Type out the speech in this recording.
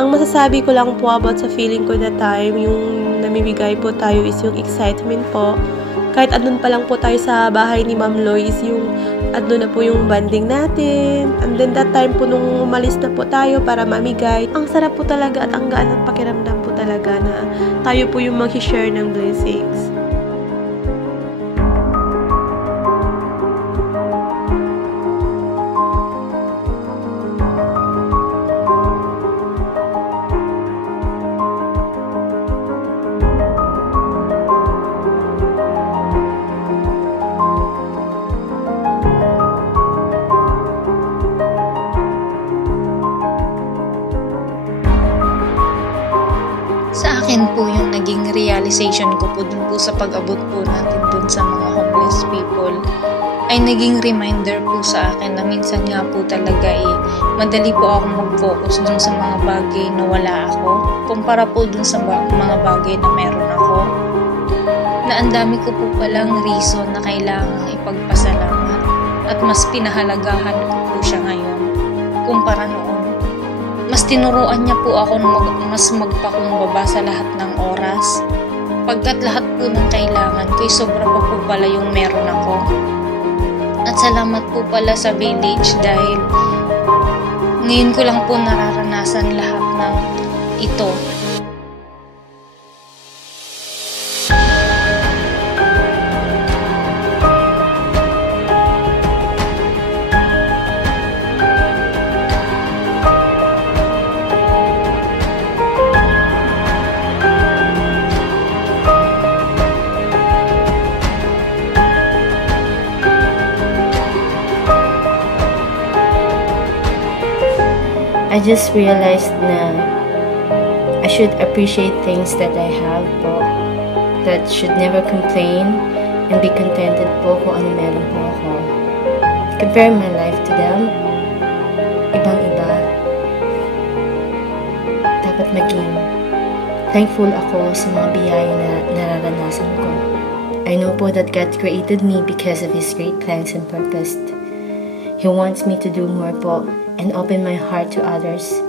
Ang masasabi ko lang po about sa feeling ko na time, yung namimigay po tayo is yung excitement po. Kahit andun pa lang po tayo sa bahay ni Ma'am Lois, yung andun na po yung banding natin. And then that time po nung umalis na po tayo para mamigay, ang sarap po talaga at ang gaan ng pakiramdam po talaga na tayo po yung mag-share ng blessings. Sa akin po yung naging realization ko po dun po sa pag-abot po natin dun sa mga homeless people ay naging reminder po sa akin na minsan nga po talaga madali po ako mag-focus dun sa mga bagay na wala ako kumpara po dun sa mga bagay na meron ako, na ang dami ko po palang reason na kailangang ipagpasalamat at mas pinahalagahan ko po siya ngayon kumpara noon. Mas tinuruan niya po ako mas magpakumbaba sa lahat ng oras. Pagkat lahat po ng kailangan ko'y sobra pa po pala yung meron ako. At salamat po pala sa village dahil ngayon ko lang po nararanasan lahat ng ito. I just realized na I should appreciate things that I have po. That should never complain and be contented po kung ano meron po ako. Compare my life to them, ibang-iba. Dapat maging thankful ako sa mga biyaya na nararanasan ko. I know po that God created me because of His great plans and purpose. He wants me to do more po and open my heart to others.